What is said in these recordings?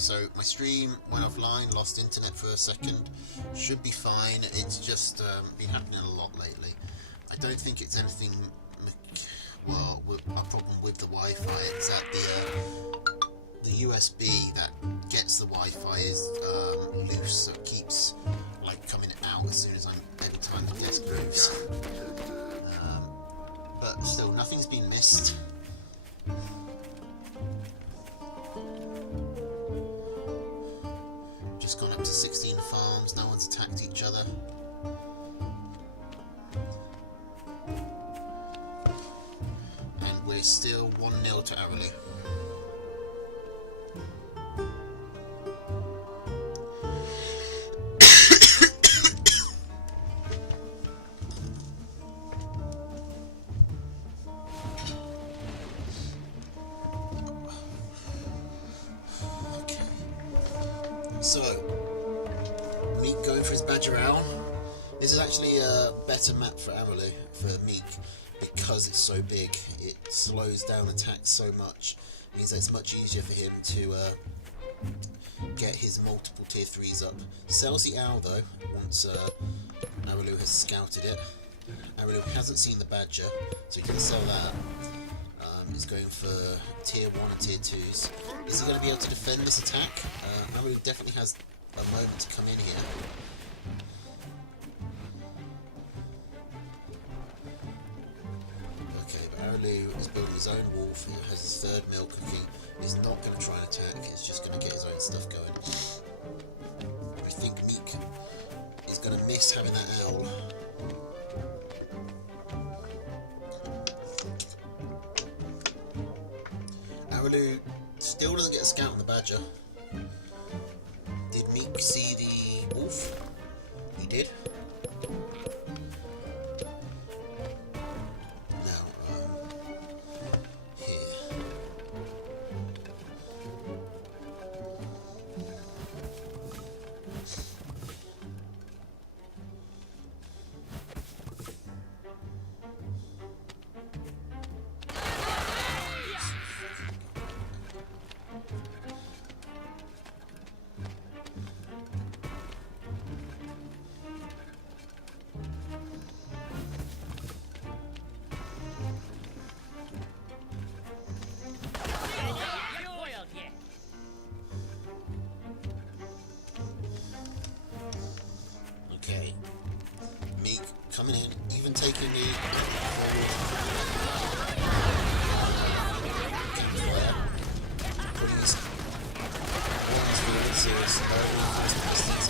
so my stream went offline, lost internet for a second. Should be fine. It's just been happening a lot lately. I don't think it's anything, well, a problem with the Wi-Fi. It's that the USB that gets the Wi-Fi is loose, so it keeps like coming out as soon as every time the desk moves. But still, nothing's been missed. Just gone up to 16 farms, no one's attacked each other. And we're still 1-0 to Araloo. So, Meek going for his Badger Owl. This is actually a better map for Araloo, for Meek, because it's so big. It slows down attacks so much. It means that it's much easier for him to get his multiple tier 3s up. Sells the Owl though, once Araloo has scouted it. Araloo hasn't seen the Badger, so he can sell that. He's going for tier 1 and tier 2s. Is he going to be able to defend this attack? Araloo definitely has a moment to come in here. Okay, but Araloo is building his own wolf, he has his 3rd mill cooking. He's not going to try and attack, he's just going to get his own stuff going. I think Meek is going to miss having that owl. Araloo still doesn't get a scout on the Badger. Did Meek see the wolf? He did. Now, here. Okay, Meek coming in, even taking the campfire, putting his ones forward, so it's reinforced distance.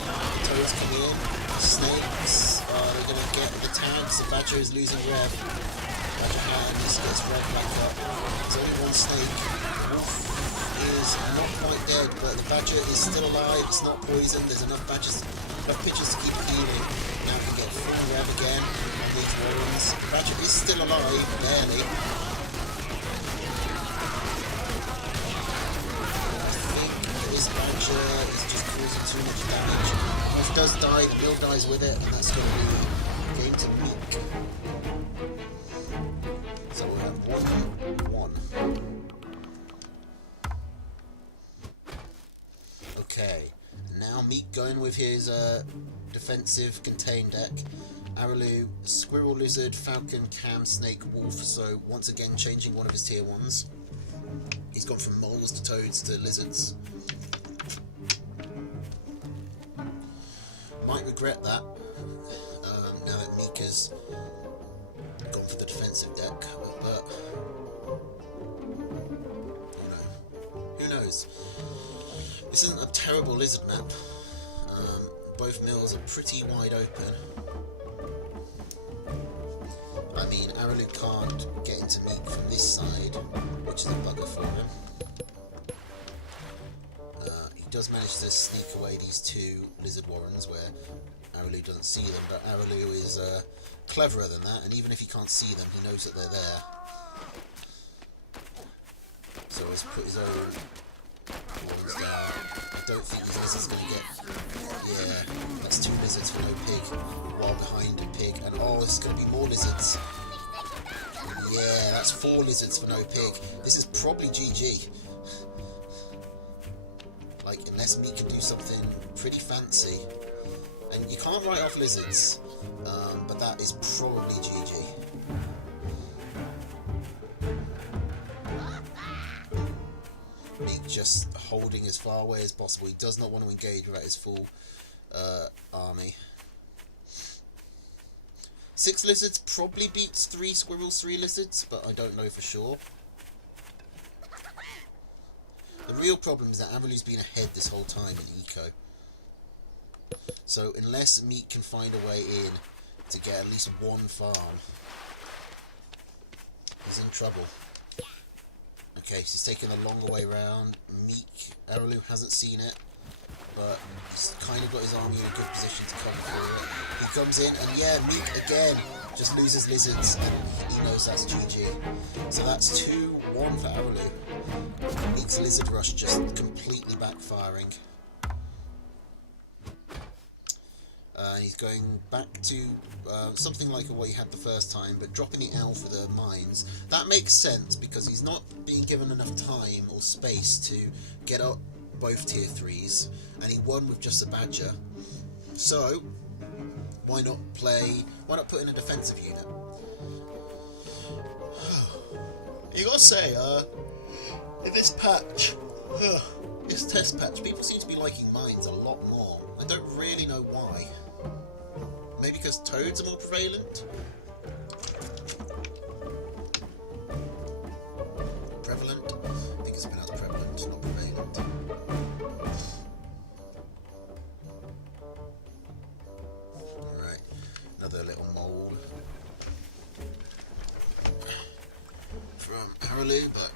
Toads coming in, snakes, they're going to get the tags, the Badger is losing rev. Badger hands, gets rev back up. There's only one snake. Wolf is not quite dead, but the Badger is still alive, it's not poisoned, there's enough pitches to keep healing. Now we can get full rev again on these warrens. The Badger is still alive, barely. I think this Badger is just causing too much damage. If it does die, the mill dies with it, and that's going to be game to Meek. So we have 1-1. Okay. Now Meek going with his defensive contained deck. Araloo, Squirrel, Lizard, Falcon, Cam, Snake, Wolf, so once again changing one of his tier 1s. He's gone from moles to toads to lizards. Might regret that, now that Meek has gone for the defensive deck, but who knows? This isn't a terrible lizard map. Both mills are pretty wide open. I mean, Araloo can't get into Meek from this side, which is a bugger for him. He does manage to sneak away these 2 lizard warrens where Araloo doesn't see them, but Araloo is cleverer than that, and even if he can't see them, he knows that they're there. So he's put his own warrens down. I don't think these lizards are going to get... Yeah, that's 2 lizards for no pig. One behind a pig, and oh, this is going to be more lizards. Yeah, that's 4 lizards for no pig. This is probably GG. Like, unless Meek can do something pretty fancy. And you can't write off lizards, but that is probably GG. Meek just holding as far away as possible. He does not want to engage without his full army. 6 lizards probably beats 3 squirrels, 3 lizards, but I don't know for sure. The real problem is that Amalu's been ahead this whole time in eco. So unless Meek can find a way in to get at least one farm, he's in trouble. Okay, so he's taking a longer way round. Meek, Aralu hasn't seen it, but he's kind of got his army in a good position to cover for it. He comes in, and yeah, Meek again just loses lizards, and he knows that's GG. So that's 2-1 for Aralu. Meek's lizard rush just completely backfiring. He's going back to something like what he had the first time, but dropping the L for the mines. That makes sense because he's not being given enough time or space to get up both tier 3s, and he won with just a badger. So why not put in a defensive unit? You gotta say, in this patch, this test patch, people seem to be liking mines a lot more. I don't really know why. Maybe because toads are more prevalent? Prevalent? I think it's pronounced prevalent, not prevalent. Alright, another little mole from Aralu, but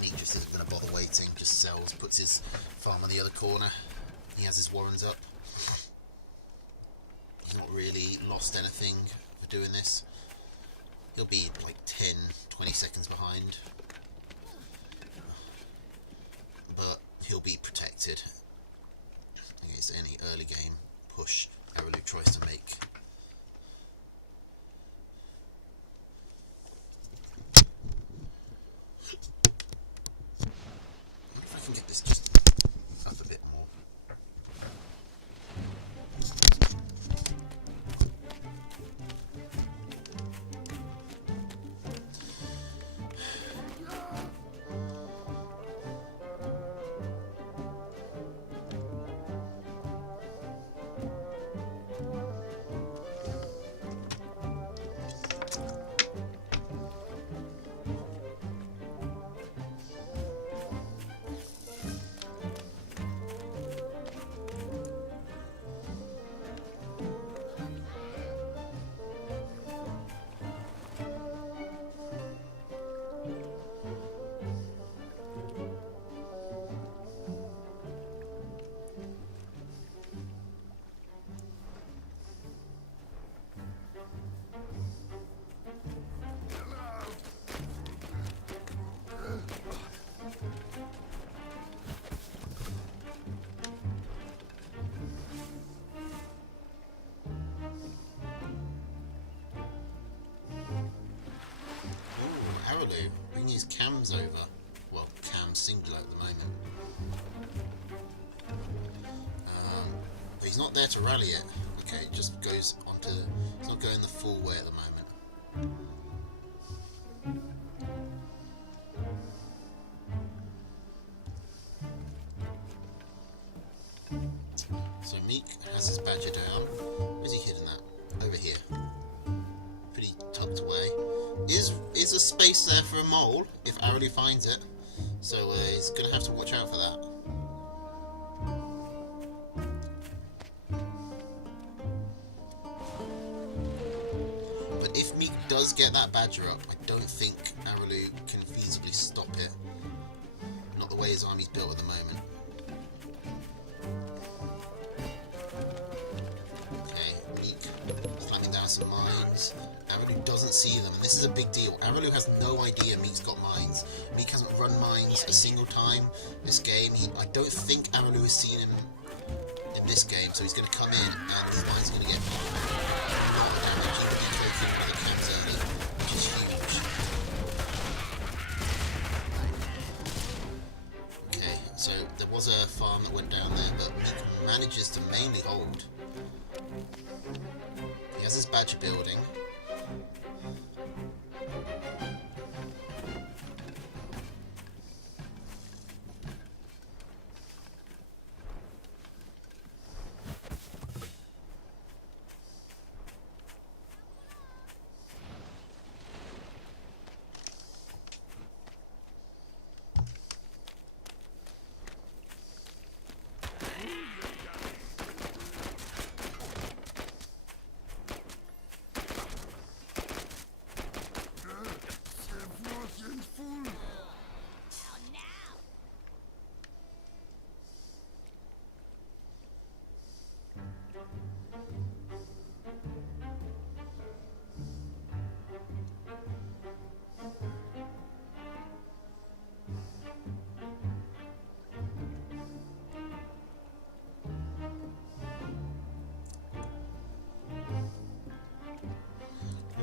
Meek just isn't going to bother waiting, just sells, puts his farm on the other corner. He has his warrens up. He's not really lost anything for doing this. He'll be like 10-20 seconds behind, but he'll be protected against any early game push Aralu tries to make. I wonder if I can get this just up a bit more. Bring his cams over. Well, cam singular at the moment. But he's not there to rally it. Okay, it just goes onto. It's not going the full way at the moment. So Meek has his badger down. Where's he hidden that? Over here. Pretty tucked away. Is a space there for a mole if Aralu finds it, so he's gonna have to watch out for that. But if Meek does get that badger up, I don't think Aralu can feasibly stop it. Not the way his army's built at the moment. Okay, Meek slapping down some mines. Aralu doesn't see them, and this is a big deal. Aralu has no idea Meek's got mines. Meek hasn't run mines a single time this game. I don't think Aralu has seen him in this game, so he's going to come in, and his mines are going to get a lot of damage. He can go through one of the camps early, which is huge. Okay, so there was a farm that went down there, but Meek manages to mainly hold. He has his badger building.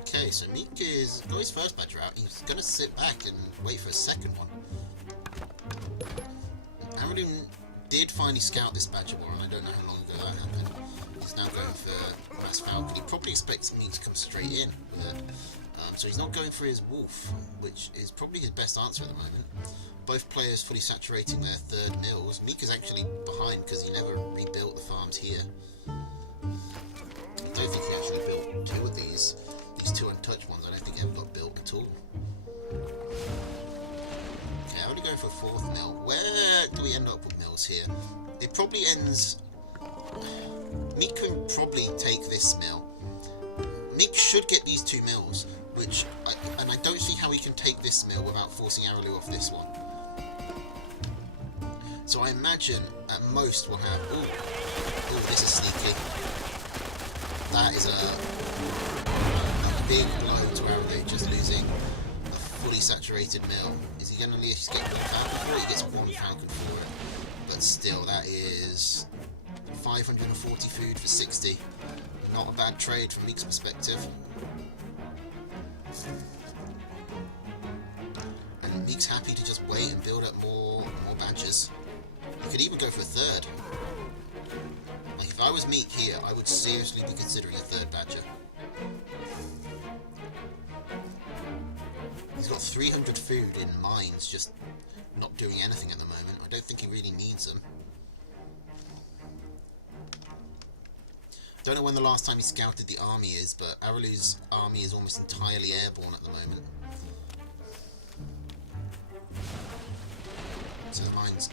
Okay, so Meek is got his first badger out. He's going to sit back and wait for a second one. Amadou did finally scout this badger war, and I don't know how long ago that happened. He's now going for Mass Falcon. He probably expects Meek to come straight in with it. So he's not going for his wolf, which is probably his best answer at the moment. Both players fully saturating their third mills. Meek is actually behind because he never rebuilt the farms here. I don't think he actually built two of these two untouched ones. I don't think ever got built at all. Okay, I'm only going for a fourth mill. Where do we end up with mills here? It probably ends... Meek can probably take this mill. Meek should get these two mills, and I don't see how he can take this mill without forcing Araloo off this one. So I imagine at most we'll have... Ooh, this is sneaky. That is a big blow to Araloo, just losing a fully saturated mill. Is he going to at least get one falcon for it? He gets one falcon for it. But still, that is 540 food for 60. Not a bad trade from Meek's perspective. And Meek's happy to just wait and build up more badgers. He could even go for a third. Like, if I was Meek here, I would seriously be considering a third badger. He's got 300 food in mines, just not doing anything at the moment. I don't think he really needs them. Don't know when the last time he scouted the army is, but Araloo's army is almost entirely airborne at the moment. So the mines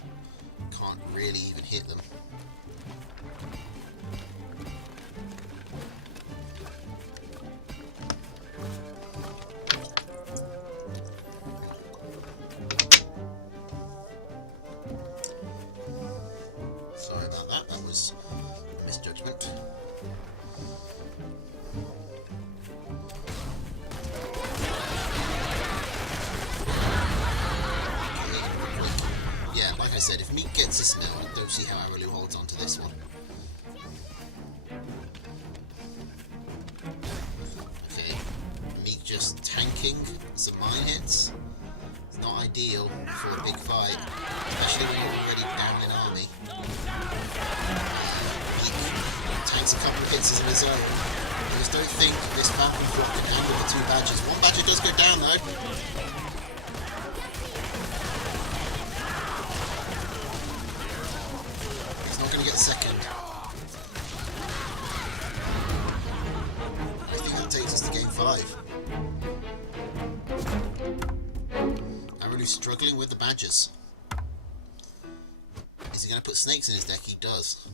can't really even hit them. Sorry about that, that was a misjudgment. Yeah, like I said, if Meek gets this mill, I don't see how Araloo holds on to this one. Okay, Meek just tanking some mine hits. It's not ideal for a big fight, especially when you're already down in army. Meek tanks a couple of hits of his own. I just don't think this Falcon Flock can handle the two badgers. One badger does go down though. Going to get a second. I think that takes us to game 5. Araloo's struggling with the badgers. Is he going to put snakes in his deck? He does.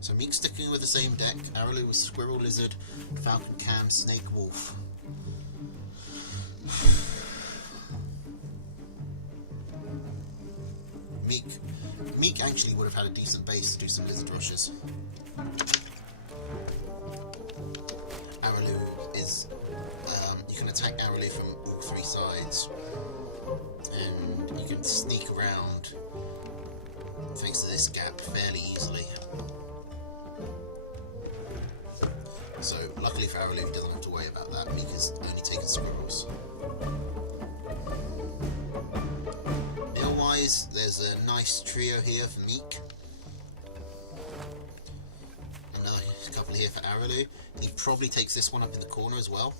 So Meek's sticking with the same deck. Araloo with Squirrel, Lizard, Falcon Cam, Snake, Wolf. Meek actually would have had a decent base to do some Lizard Rushes. Araloo is... you can attack Araloo from all 3 sides. And you can sneak around, thanks to this gap, fairly easily. So, luckily for Araloo, he doesn't have to worry about that. Meek has only taken Squirrels. is, there's a nice trio here for Meek. Another couple here for Araloo. He probably takes this one up in the corner as well.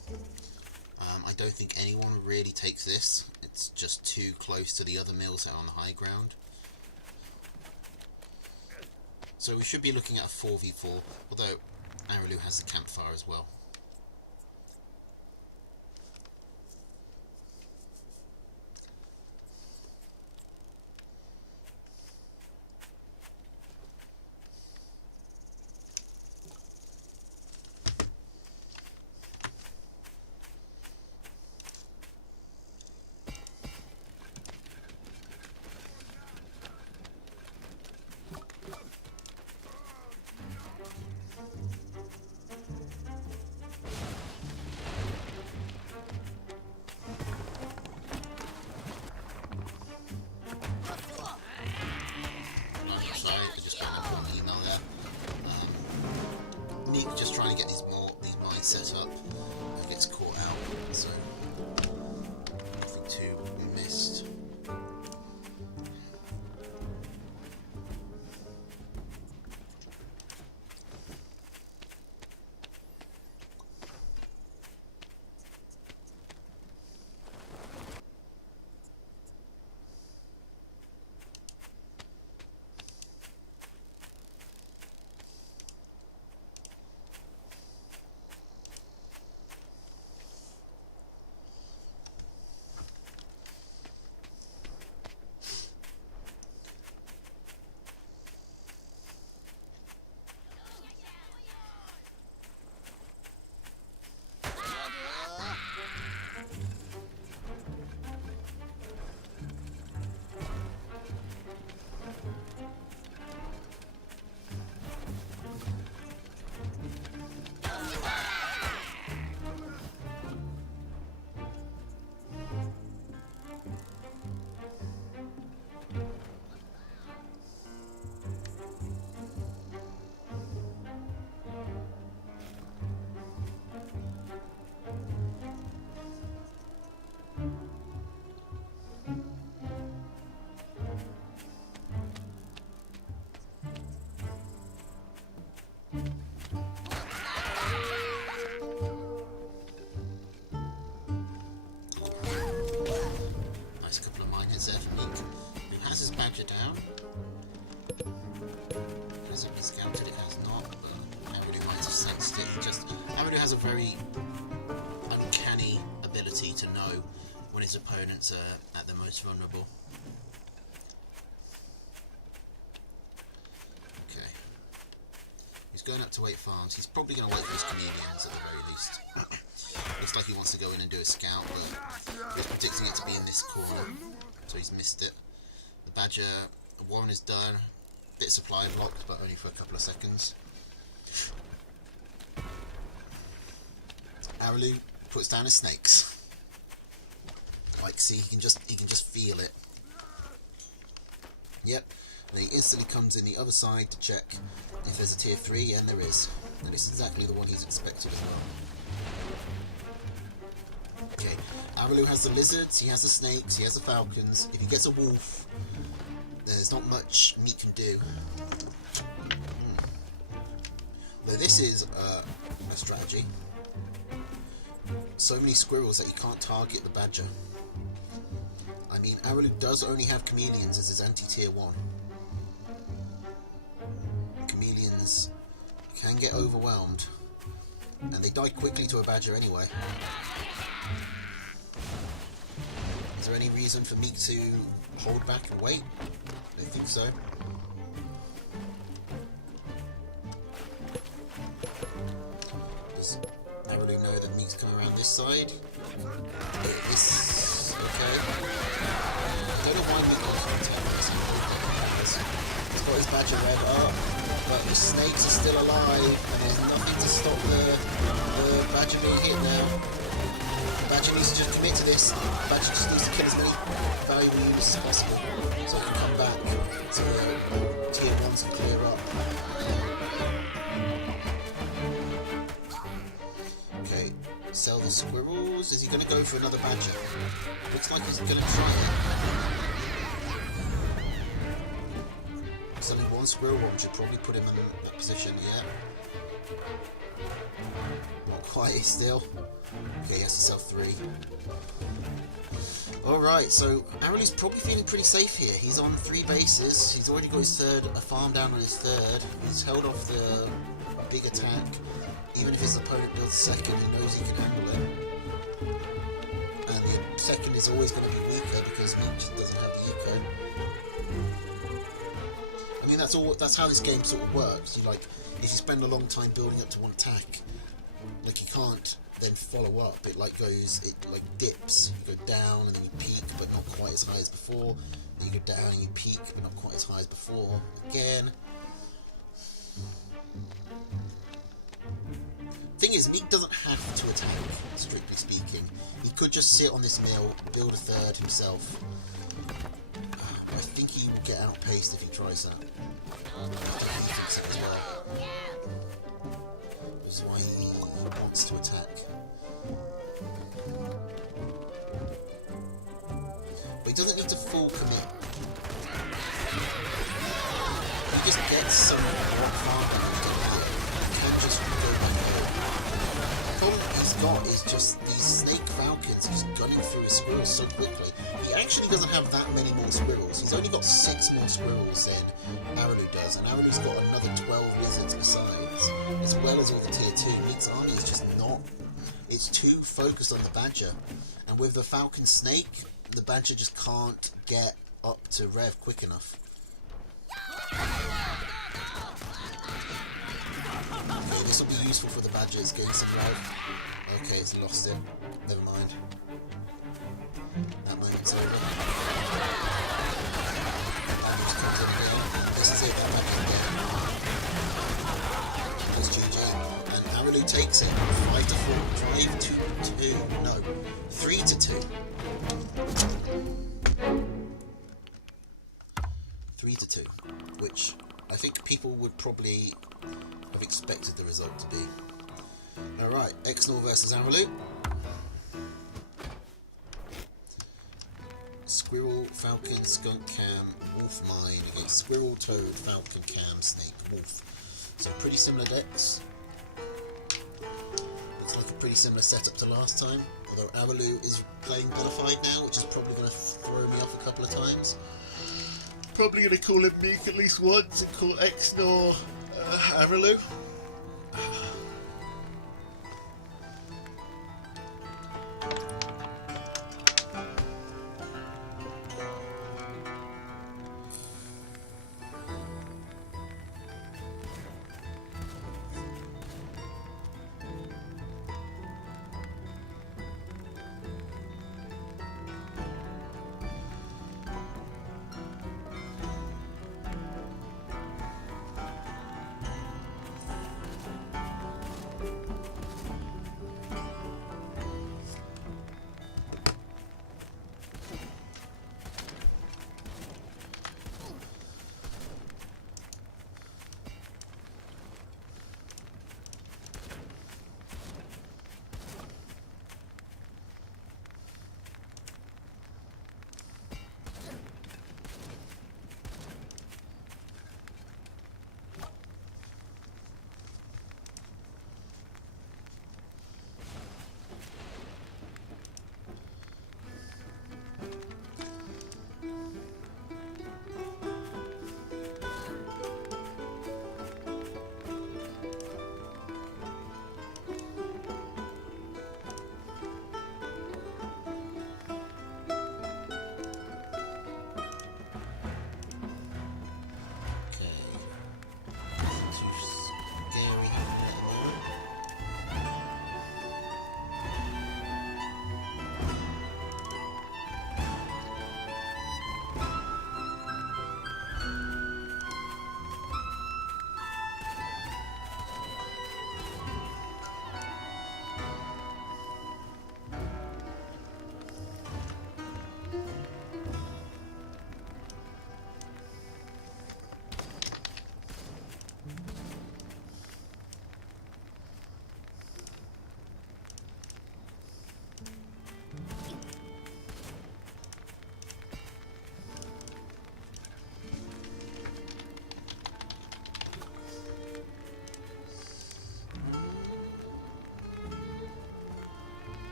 I don't think anyone really takes this. It's just too close to the other mills out on the high ground. So we should be looking at a 4v4, although Araloo has the campfire as well. Just trying to get these mines set up. It gets caught out, so nothing too missed. Down. Has it been scouted? It has not, but Araloo might have sensed it. Araloo has a very uncanny ability to know when his opponents are at their most vulnerable. Okay. He's going up to 8 farms. He's probably going to wait for his chameleons at the very least. Looks like he wants to go in and do a scout, but he's predicting it to be in this corner, so he's missed it. The Badger Warren is done. Bit supply blocked, but only for a couple of seconds. Araloo puts down his snakes. Like, see, he can just feel it. Yep. And he instantly comes in the other side to check if there's a tier 3, and there is. And it's exactly the one he's expected as well. Okay, Araloo has the lizards, he has the snakes, he has the falcons. If he gets a wolf, there's not much Meek can do. Though this is a strategy. So many squirrels that you can't target the Badger. I mean, Araloo does only have chameleons as his anti-tier 1. Chameleons can get overwhelmed, and they die quickly to a Badger anyway. Is there any reason for Meek to hold back and wait? I don't think so. Does Araloo know that Meek's coming around this side? This... okay. I don't know why Meek can't tell this. He's got his Badger red up, but the snakes are still alive, and there's nothing to stop the Badger being hit now. Badger needs to just commit to this. Badger just needs to kill as many valuable units as possible so he can come back so the tier 1s can clear up. Okay, sell the squirrels. Is he going to go for another Badger? Looks like he's going to try it. There's only one squirrel, one should probably put him in that position, yeah. Not quite still. Okay, he has to sell 3. Alright, so Araloo's probably feeling pretty safe here. He's on 3 bases. He's already got his a farm down on his 3rd. He's held off the big attack. Even if his opponent builds 2nd, he knows he can handle it. And the 2nd is always going to be weaker because Meek just doesn't have the eco. I mean, that's how this game sort of works. You like, if you spend a long time building up to one attack, like you can't then follow up. It like dips. You go down and then you peak, but not quite as high as before. Then you go down and you peak, but not quite as high as before. Again. Thing is, Meek doesn't have to attack, strictly speaking. He could just sit on this mill, build a 3rd himself. I think he will get outpaced if he tries that. I think he thinks that as well. Which is why he wants to attack. But he doesn't need to full commit. He just gets some rock farm and he can just go back home. The problem he's got is just these snake falcons just gunning through his squirrels so quickly. He actually doesn't have that many more squirrels. He's only got 6 more squirrels than Araloo does, and Araloo's got another 12 wizards besides, as well as all the tier 2. Meek's army is just not... It's too focused on the badger, and with the falcon snake, the badger just can't get up to rev quick enough. Okay, this will be useful for the badger. It's getting some rev. Okay, it's lost it. Never mind. That moment's over. Damage comes in again. This is it, back again. There's GG. And Araloo takes it. 5 to 4. Drive to 2. No. 3 to 2. 3 to 2. Which I think people would probably have expected the result to be. Alright, Exnor versus Araloo. Squirrel, Falcon, Skunk Cam, Wolf Mine against Squirrel, Toad, Falcon Cam, Snake, Wolf. So pretty similar decks. Looks like a pretty similar setup to last time. Although Araloo is playing Vilified now, which is probably going to throw me off a couple of times. Probably going to call him Meek at least once and call Exnor Araloo.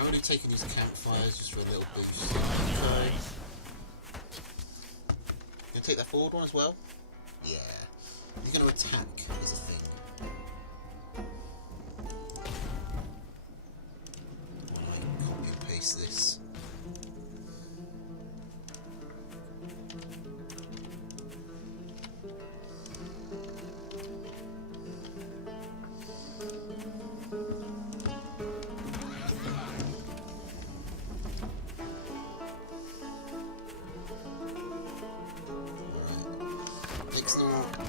already taking these campfires just for a little boost. Okay. Gonna take that forward one as well? Yeah. You're gonna attack is a thing. Alright, copy and paste this.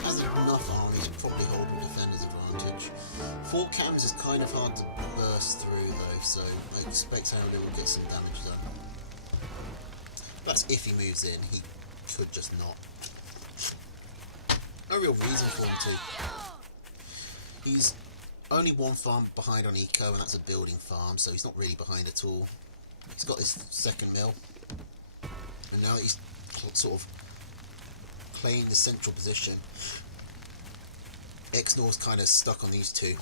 Has enough armies to probably hold a defender's advantage. 4 cams is kind of hard to burst through though, so I expect Howler will get some damage done. That's if he moves in, he could just not. No real reason for him to. He's only 1 farm behind on eco, and that's a building farm, so he's not really behind at all. He's got his 2nd mill, and now he's sort of playing the central position. X-Nor's kind of stuck on these 2.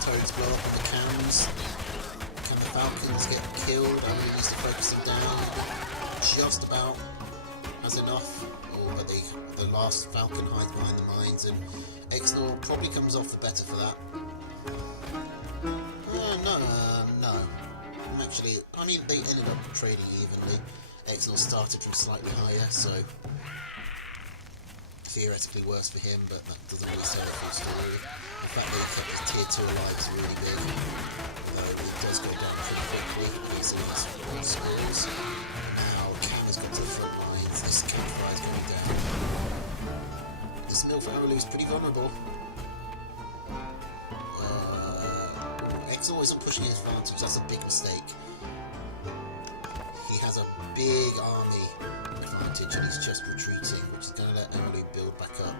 Toads blow up on the cams. Can the Falcons get killed? I really need to focus them down. Just about has enough. Or are they, the last Falcon hides behind the mines, and X-Nor probably comes off the better for that. No. Actually, I mean, they ended up trading evenly. X-Nor started from slightly higher, so theoretically worse for him, but that doesn't really tell the full story. The fact that he kept his tier 2 alive is really big, though it does go down pretty quickly. He's in his 1 scores. Now Cam has got to the front lines. This campfire is going down. This mill for Araloo is pretty vulnerable. X-Nor isn't pushing his advantage, that's a big mistake. He has a big army advantage and he's just retreating, which is going to let Araloo build back up.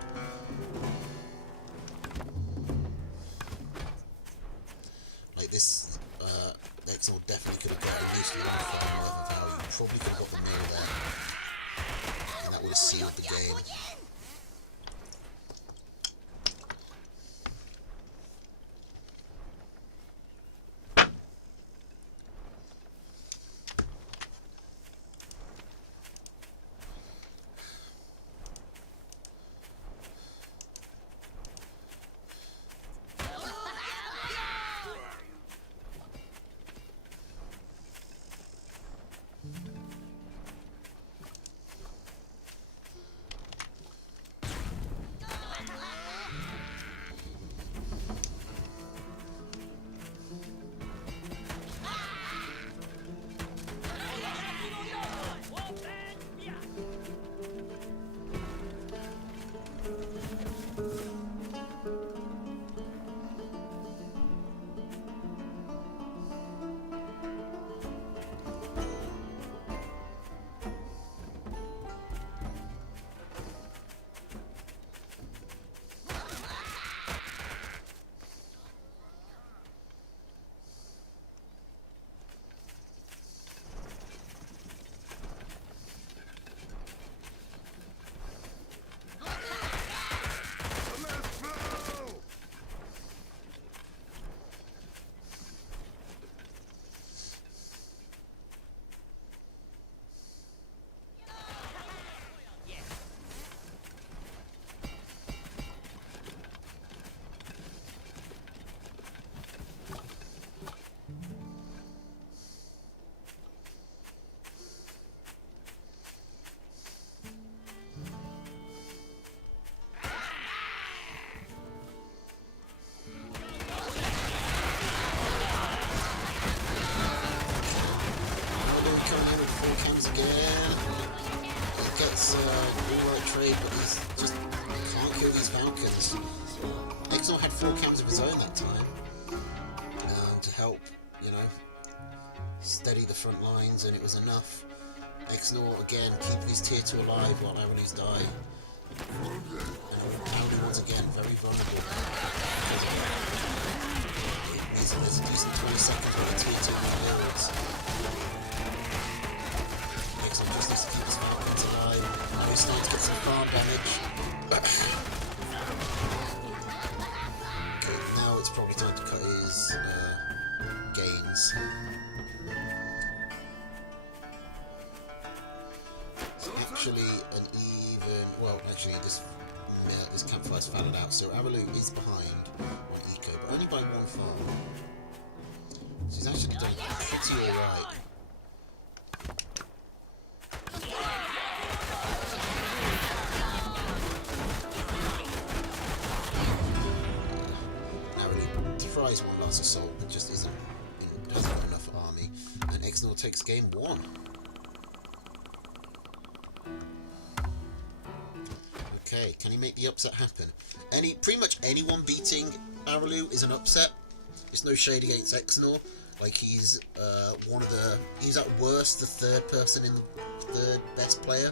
Like this, X-Nor definitely could have got at least 1 farm worth of value. Probably could have got the mill there, and that would have sealed the game. Trade, but he's just can't kill these Falcons. X-Nor had 4 cams of his own that time to help, you know, steady the front lines, and it was enough. X-Nor again keeping his tier 2 alive while Araloo's die, and Araloo once again very vulnerable. There's a decent 20 seconds when the tier 2 builds. X-Nor just needs to keep his Falcons alive. farms. It's actually an even... Well, actually, this campfire's fallout out, so Aralu is behind on eco, but only by 1 farm. So he's actually done pretty alright. Tries one last assault, but just hasn't got enough army, and Exnor takes game 1. Okay, can he make the upset happen? Pretty much anyone beating Aralu is an upset. It's no shade against Exnor. Like he's he's at worst the 3rd person in the 3rd best player.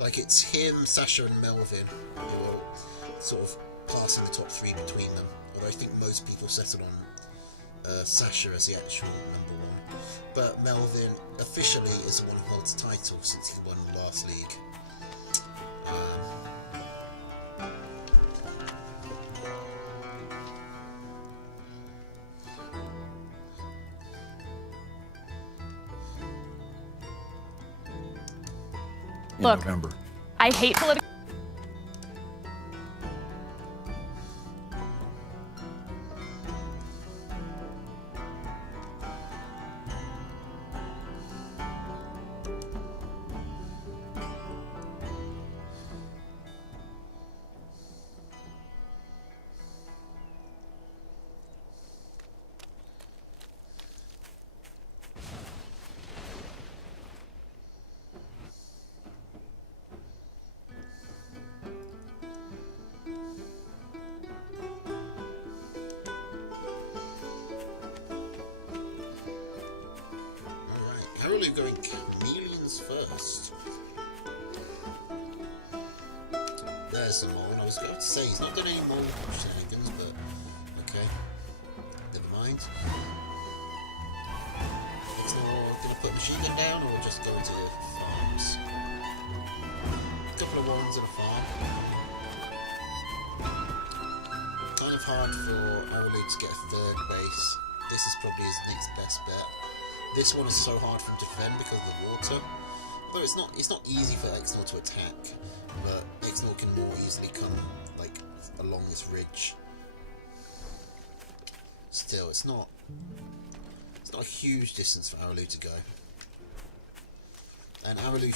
Like it's him, Sasha, and Melvin who are sort of passing the top 3 between them. I think most people settled on Sasha as the actual number 1, but Melvin officially is the one who holds the title since he won the last league. Look, November. I hate political. Aralu going chameleons first. There's the mole. I was going to say he's not done any mole shenanigans, but okay. Never mind. It's not going to put machine gun down or just go to farms. A couple of ones and a farm. Kind of hard for Aralu to get a 3rd base. This is probably his next best bet. This one is so hard for him to defend because of the water. Although it's not easy for Exnor to attack, but Exnor can more easily come like along this ridge. Still, it's not a huge distance for Aralu to go. And Aralu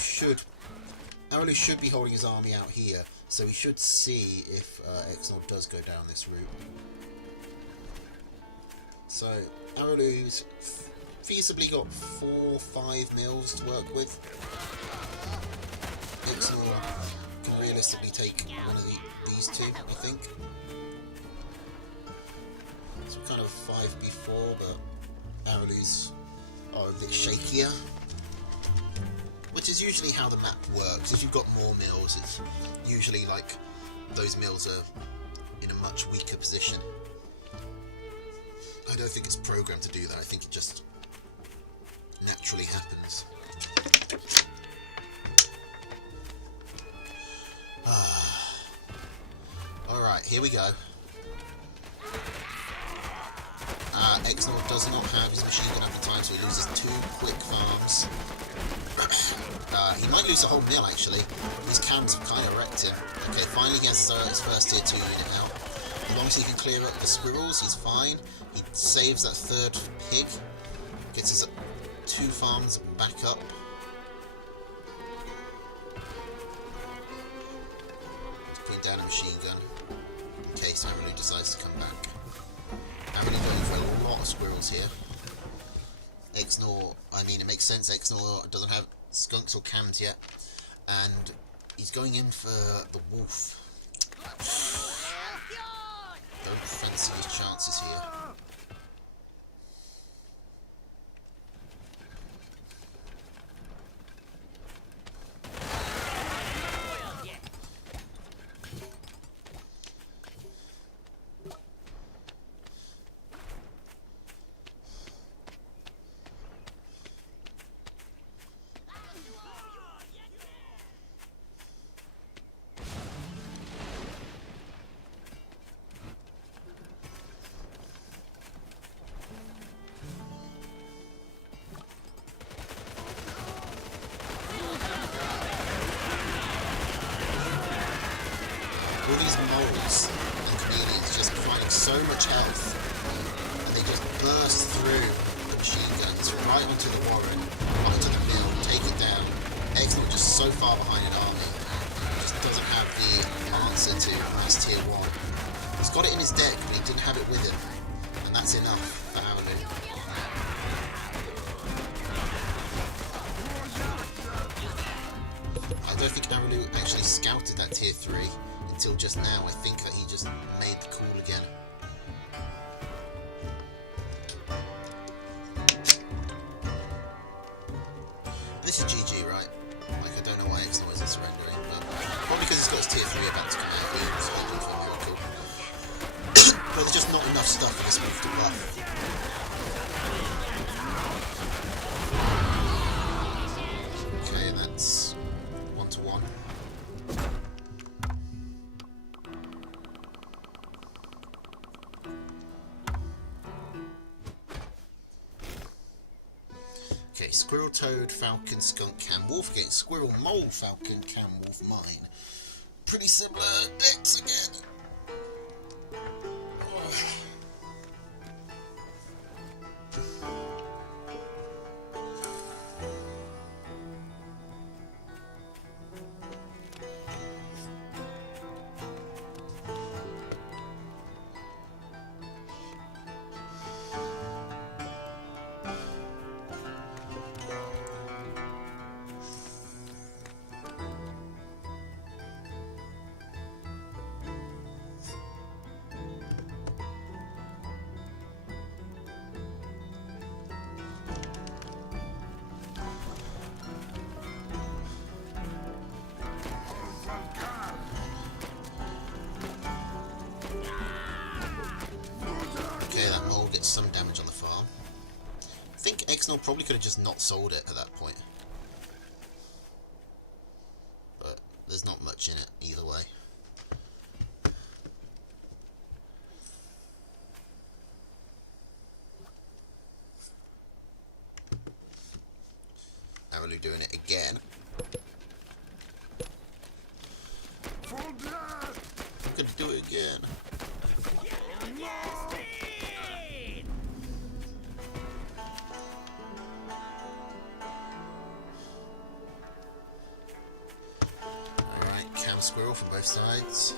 should be holding his army out here, so he should see if Exnor does go down this route. So Aralu's feasibly got 4-5 mils to work with. Exnor can realistically take one of these 2, I think. So kind of 5b4, but Aralu's are a bit shakier. Which is usually how the map works. If you've got more mills, it's usually like those mills are in a much weaker position. I don't think it's programmed to do that. I think it just naturally happens. Alright, here we go. Exnor does not have his machine gun at the time, so he loses 2 quick farms. He might lose a whole mill actually. His cans have kind of wrecked him. Okay, finally he has his first tier 2 unit out. As long as he can clear up the squirrels, he's fine. He saves that 3rd pig. Gets his 2 farms back up. He's putting down a machine gun in case Aralu decides to come back. Aralu going for a lot of squirrels here. Exnor, I mean, it makes sense. Exnor doesn't have skunks or cams yet, and he's going in for the wolf. Don't fancy his chances here. trolls and chameleons just finding so much health, and they just burst through the machine guns right onto the Warren, onto the mill, take it down. X-Naut just so far behind an army, just doesn't have the answer to his tier 1. He's got it in his deck, but he didn't have it with him, and that's enough for Aralou. I don't think Aralou actually scouted that tier 3 until just now. I think that he just made the call again. This is GG, right? Like, I don't know why X-Naut isn't surrendering, but probably because he's got his tier 3 about to come out. He's hoping for a miracle. But there's just not enough stuff for this move to buff. Okay, that's 1-to-1. Okay, Squirrel, Toad, Falcon, Skunk, Cam, Wolf against Squirrel, Mole, Falcon, Cam, Wolf, Mine. Pretty similar decks again. Gets some damage on the farm. I think X-Naut probably could have just not sold it at that point. But there's not much in it either way. Aralou doing it again. I'm gonna do it again. Squirrel from both sides.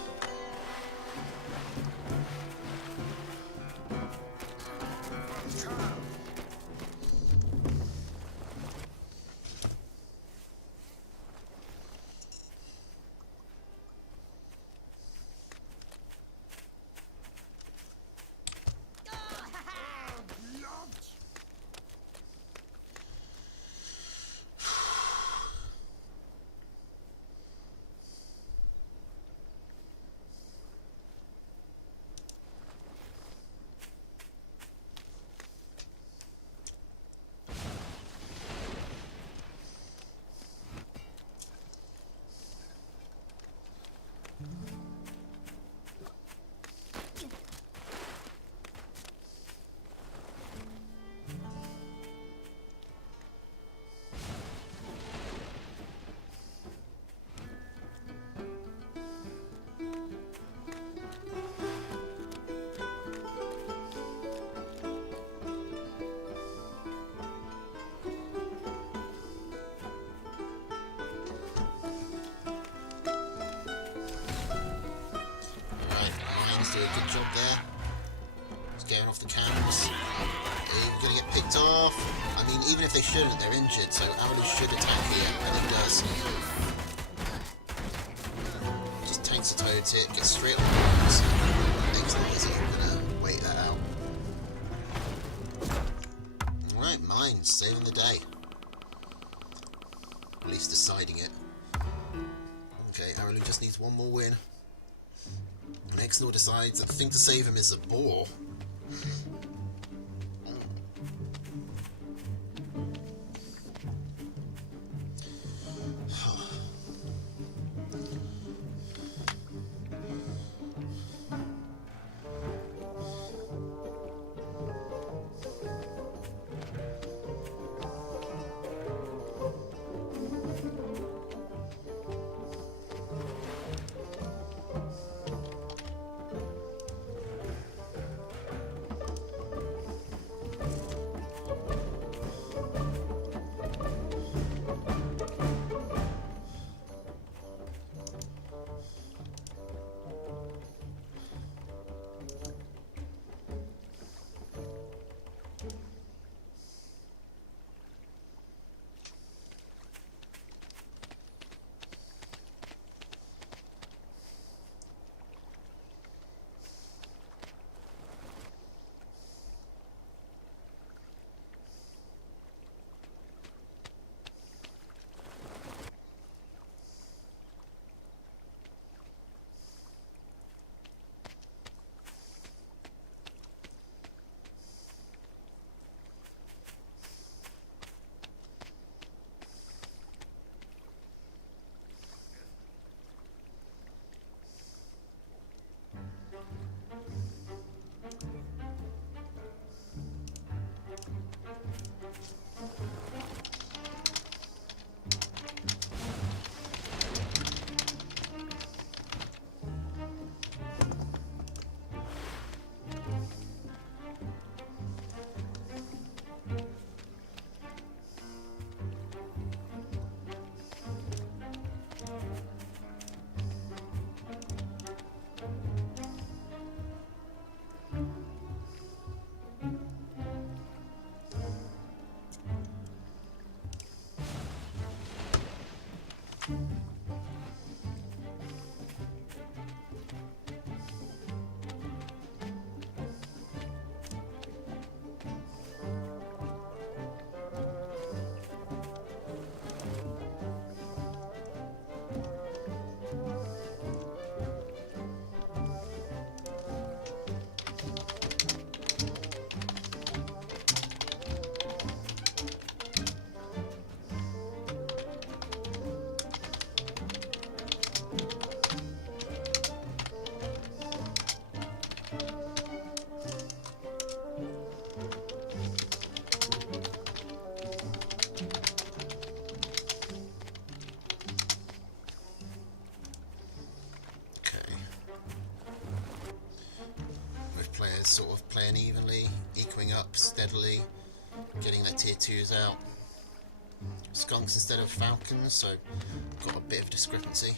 Do a good job there. He's getting off the cams. They're going to get picked off. I mean, even if they shouldn't, they're injured, so Aralou should attack here, and he does. Just tanks a Toad's hit, gets straight on the box. X-Naut isn't even going to wait that out. Alright, Mine, saving the day. At least deciding it. Okay, Aralou just needs one more win. And X-Naut decides that the thing to save him is a boar. getting their tier 2s out. Skunks instead of falcons, so got a bit of discrepancy.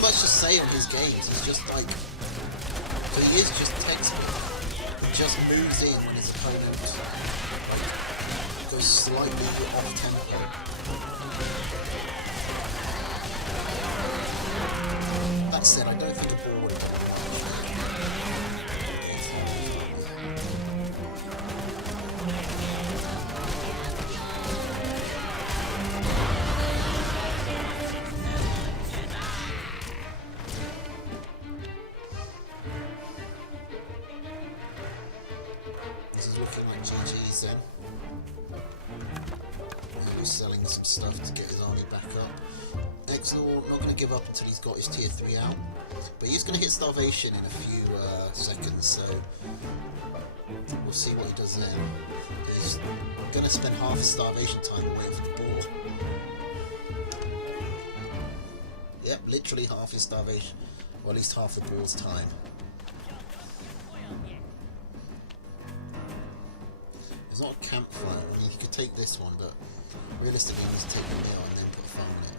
Much to say on his games, it's just like, so he is just textbook. He just moves in when his opponent like goes slightly off tempo. That said, I don't think the ball would have done GG's then. He's selling some stuff to get his army back up. Exnor not going to give up until he's got his tier 3 out, but he's going to hit starvation in a few seconds, so we'll see what he does there. He's going to spend half his starvation time waiting for the ball. Yep, literally half his starvation, or at least half the ball's time. It's not a campfire. I mean, he could take this one, but realistically he needs to take the meal and then put a farm in it.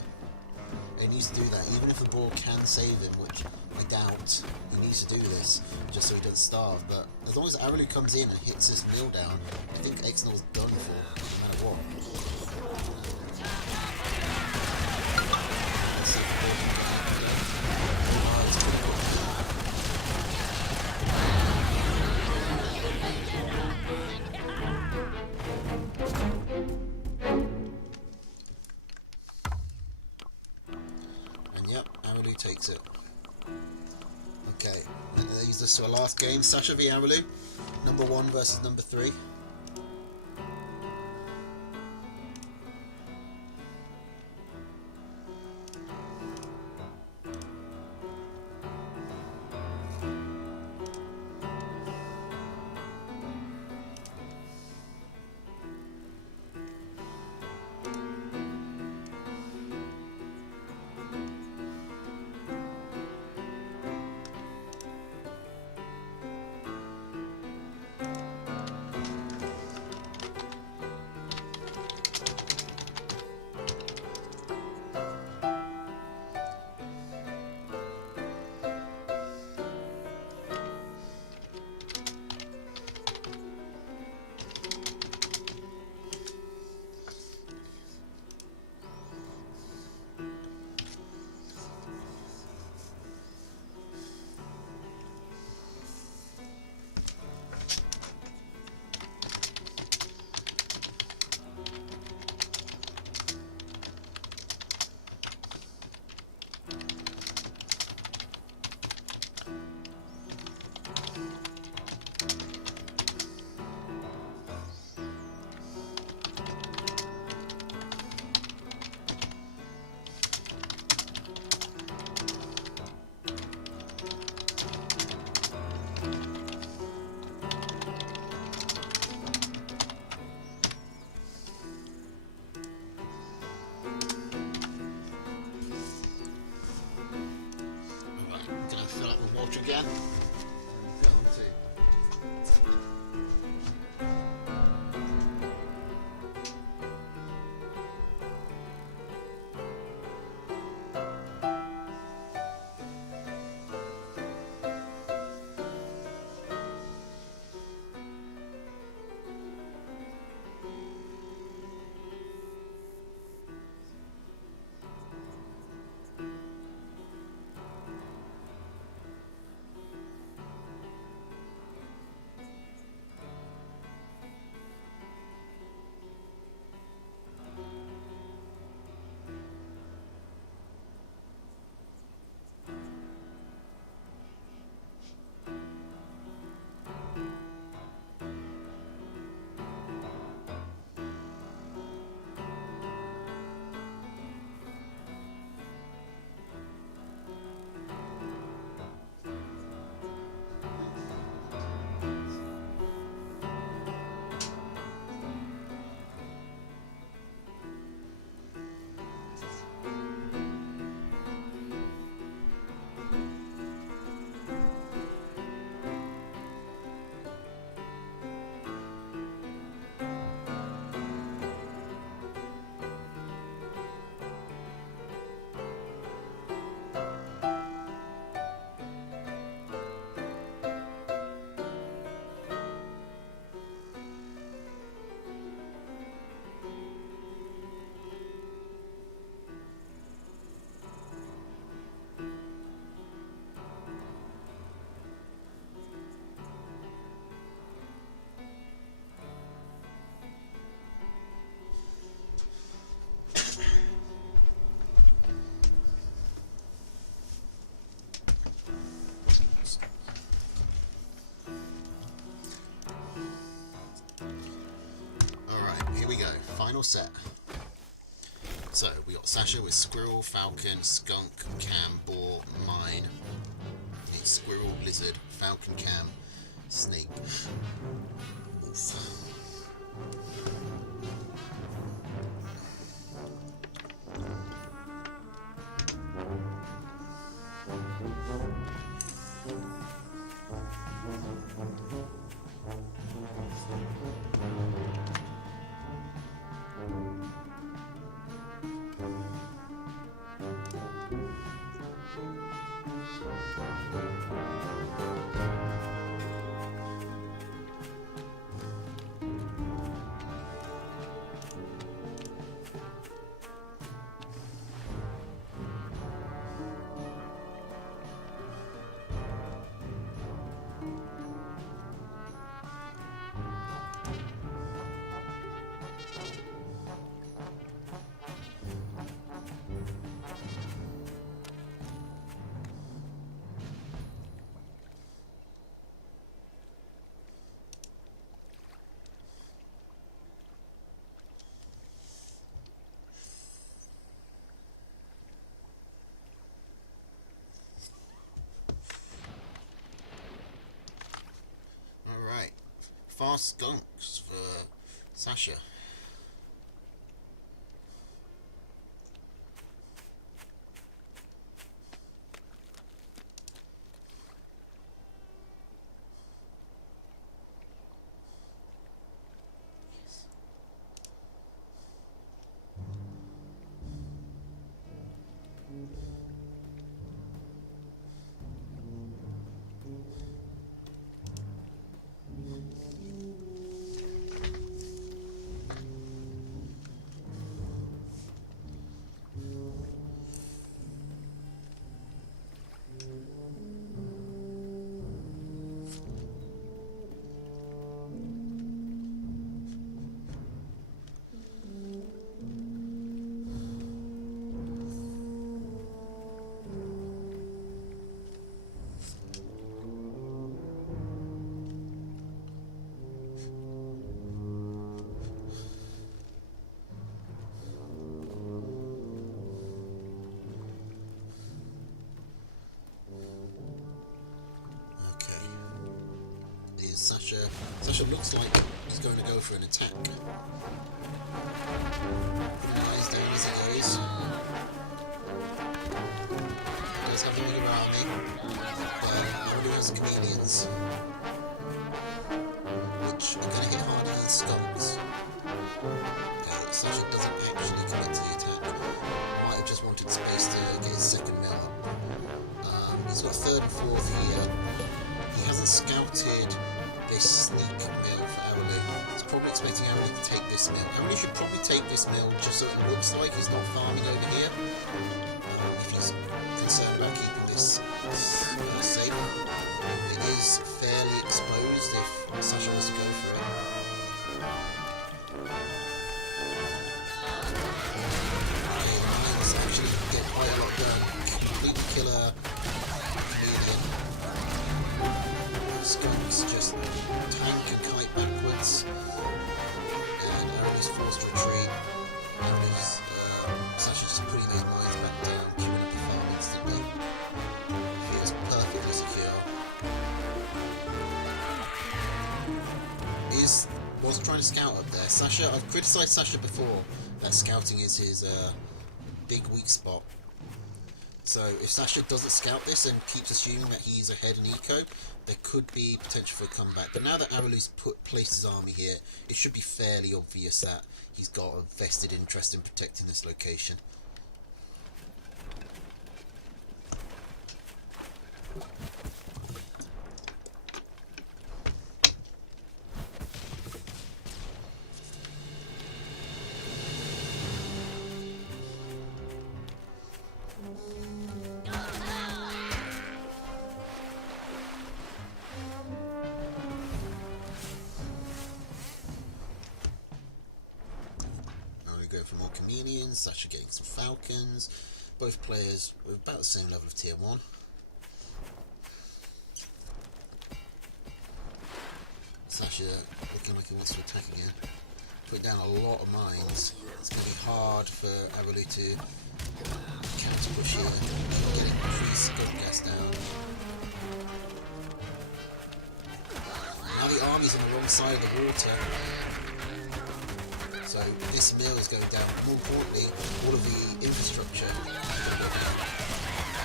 And he needs to do that, even if the ball can save him, which I doubt. He needs to do this, just so he doesn't starve. But as long as Arulu comes in and hits his meal down, I think Exnor's done for, no matter what. Let's see if the ball can get out. Oh, it's pretty good. Takes it. Okay, and that leads us to our last game, Sasha v Arulu, number 1 versus number 3. final set. So we got Sasha with Squirrel, Falcon, Skunk, Cam, Boar, Mine. It's Squirrel, Lizard, Falcon, Cam, Snake. Oof. Alright, Fast Skunks for Sasha. Sasha looks like he's going to go for an attack. Putting eyes down as he goes. Let's have a look around me. Nobody has chameleons, which are going to hit harder than skunks. Okay, Sasha doesn't actually commit to the attack. Might have just wanted space to get his second mill up. He's got third and fourth here. He hasn't scouted this sneak mill for Araloo. He's probably expecting Araloo to take this mill. Araloo should probably take this mill just so it looks like he's not farming over here. If he's concerned about keeping this safe. It is fairly exposed if Sasha was to go for it. Mines actually get quite a lot done. Complete killer. Skunks just tank and kite backwards, and Araloo's forced to retreat. Araloo's Sasha's just putting those mines back down, queuing up the farm instantly. Feels perfectly secure. He wasn't trying to scout up there. Sasha, I've criticised Sasha before that scouting is his big weak spot. So if Sasha doesn't scout this and keeps assuming that he's ahead in eco, there could be potential for a comeback. But now that Araloo's placed his army here, it should be fairly obvious that he's got a vested interest in protecting this location. Go for more chameleons. Sasha getting some falcons. Both players with about the same level of tier 1. Sasha looking like he wants to attack again. put down a lot of mines. It's going to be hard for Aralu to counter push here, getting free scum gas down. Now the army's on the wrong side of the water, so this mill is going down. More importantly, all of the infrastructure is going to go down.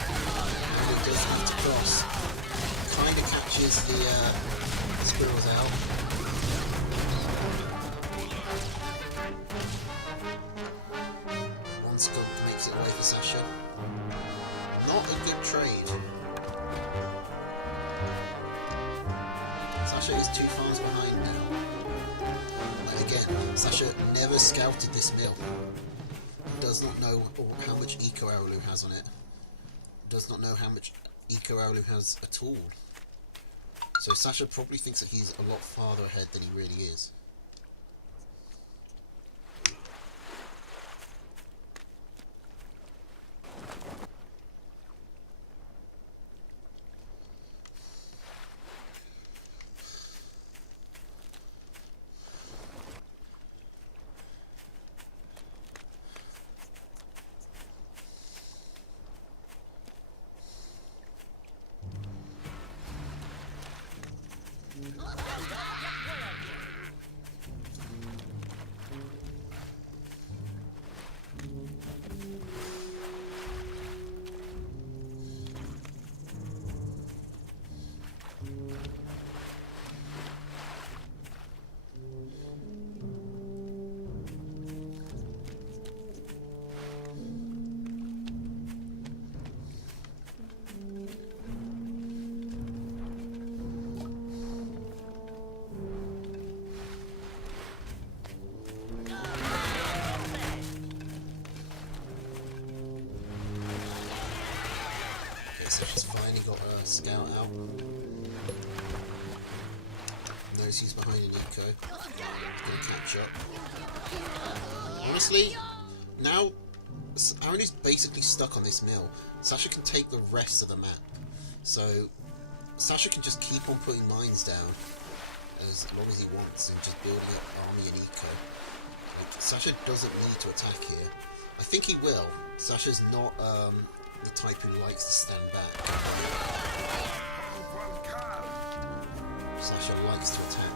And it does have to cross. Kind of catches the squirrels out. One skunk makes it away for Sasha. Not a good trade. Sasha is 2 farms behind now. Like again, Sasha never scouted this mill. Does not know how much eco Aralu has on it. Does not know how much eco Aralu has at all. So Sasha probably thinks that he's a lot farther ahead than he really is. So she's finally got her scout out. Knows he's behind in eco. Gonna catch up. Honestly, now Aralu's basically stuck on this mill. Sasha can take the rest of the map. So Sasha can just keep on putting mines down as long as he wants and just building up army and eco. Like, Sasha doesn't need to attack here. I think he will. Sasha's not the type who likes to stand back. Sasha likes to attack.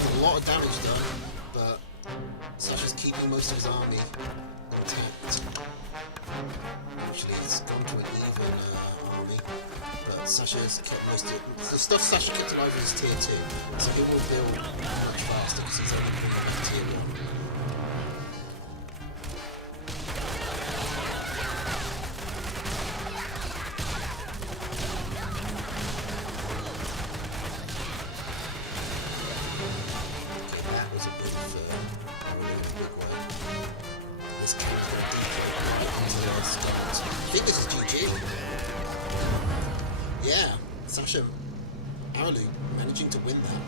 A lot of damage done, but Sasha's keeping most of his army intact. Actually, it's gone to an even army, but Sasha's kept most of it. The stuff Sasha kept alive is tier 2, so he will build much faster because he's only picking up tier 1. I think this is GG. Yeah, Sasha Aralu managing to win that.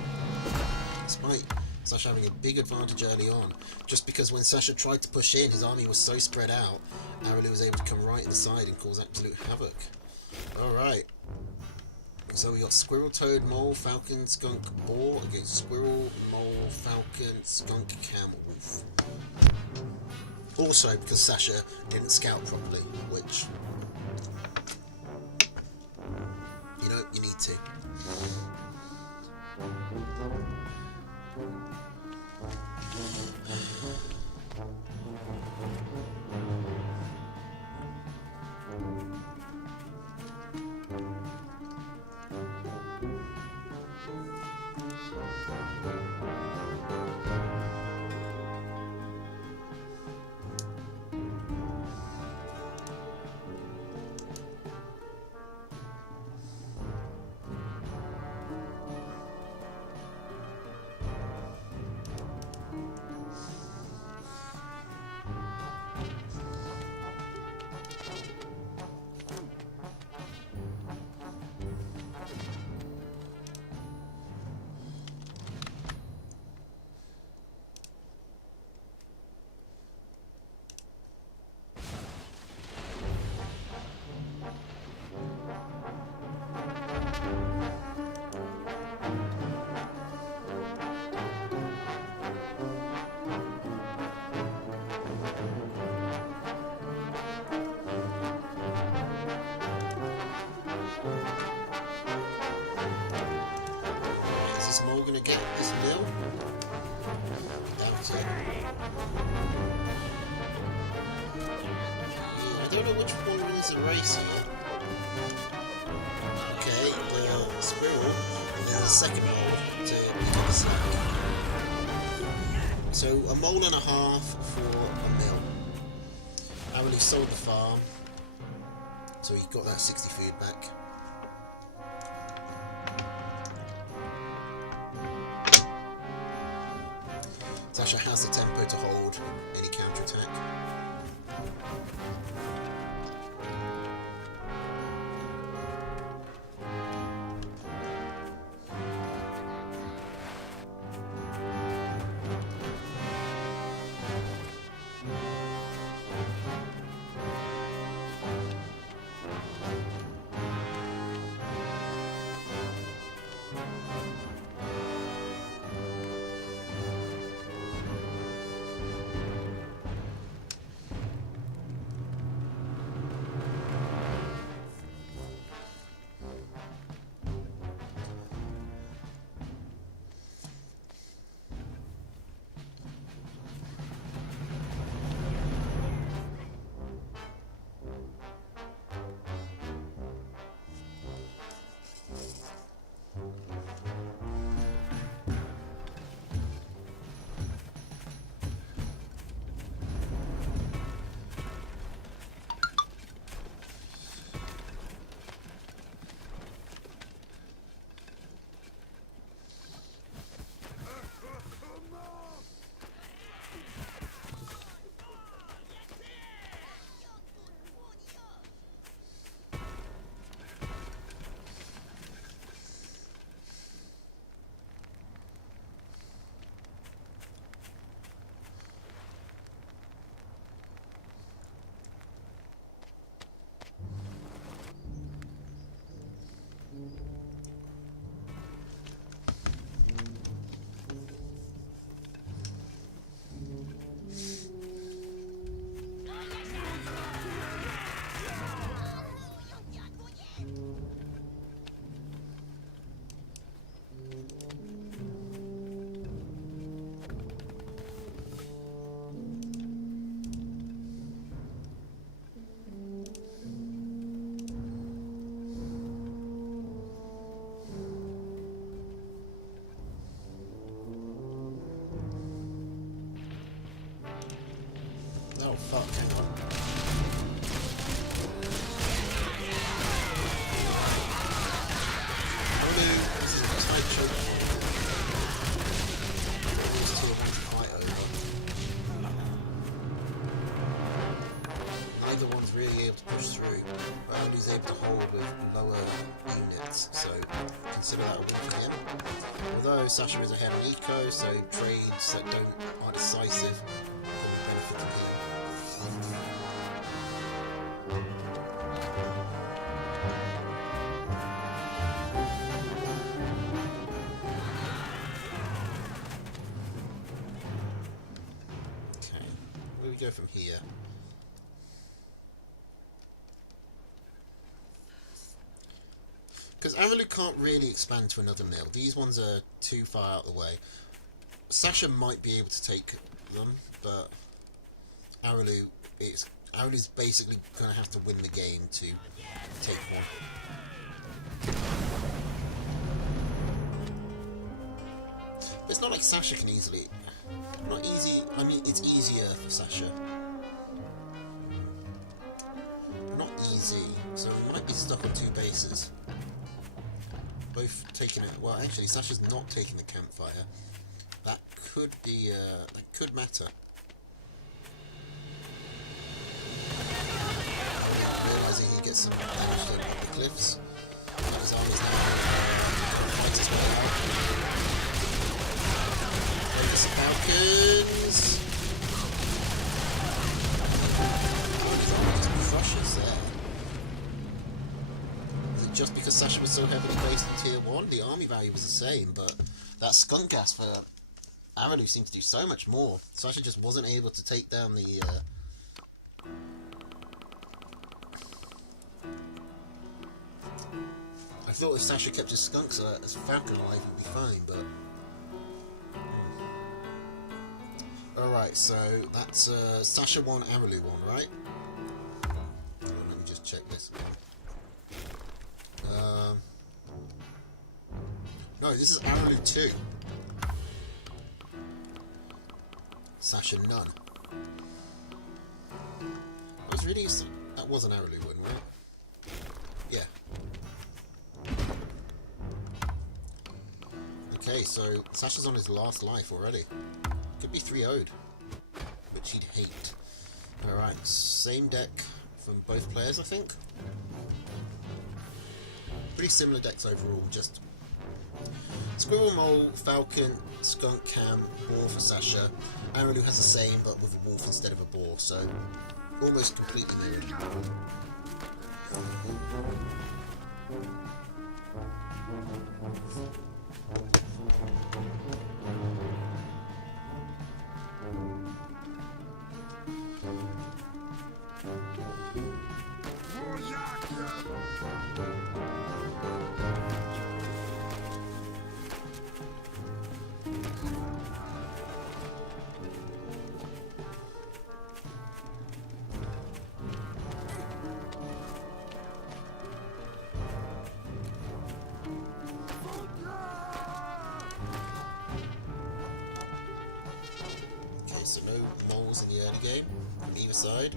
Despite Sasha having a big advantage early on. Just because when Sasha tried to push in, his army was so spread out, Aralu was able to come right in the side and cause absolute havoc. Alright. So we got Squirrel, Toad, Mole, Falcon, Skunk, Boar against Squirrel, Mole, Falcon, Skunk, Camel, Wolf. Also because Sasha didn't scout properly, which, you know, you need to. Is this Mole gonna get this mill? Doubt it. I don't know which one wins the race here. Okay, the squirrel and then the second mole to pick up the slack. So a mole and a half for a mill. Aaron sold the farm, so he got that 60 food back. Sasha has the tempo to hold any counter-attack. Oh fuck, hang on. Oh no, this is a tight choke. These two have to fight over. Neither one's really able to push through, but Andy's able to hold with lower units, so consider that a win for him. Although Sasha is ahead on eco, so trades that aren't decisive will benefit him. Go from here. Because Aralu can't really expand to another mill. These ones are too far out of the way. Sasha might be able to take them, but Aralu's basically going to have to win the game to take one. But it's not like Sasha can easily... Not easy... I mean, it's easier for Sasha. Not easy, so we might be stuck on 2 bases. Both taking it... Well, actually, Sasha's not taking the campfire. That could be... that could matter. Realising he gets some damage to the cliffs. And his army's now fights his way out. There's the Falcons! Oh, his army just crushes there. Is it just because Sasha was so heavily based in tier 1? The army value was the same, but that skunk gas for Aralu seemed to do so much more. Sasha just wasn't able to take down the... I thought if Sasha kept his skunks as Falcon alive, he'd be fine, but... Alright, so that's Sasha 1, Aralu 1, right? Hold on, let me just check this. No, this is Aralu 2. Sasha none. That was an Aralu win, right? Yeah. Okay, so Sasha's on his last life already. Could be 3-0'd, which he'd hate. Alright, same deck from both players, I think. Pretty similar decks overall, just Squirrel, Mole, Falcon, Skunk, Cam, Boar for Sasha. Aralu has the same, but with a wolf instead of a boar, so almost completely mirrored. So no moles in the early game from either side.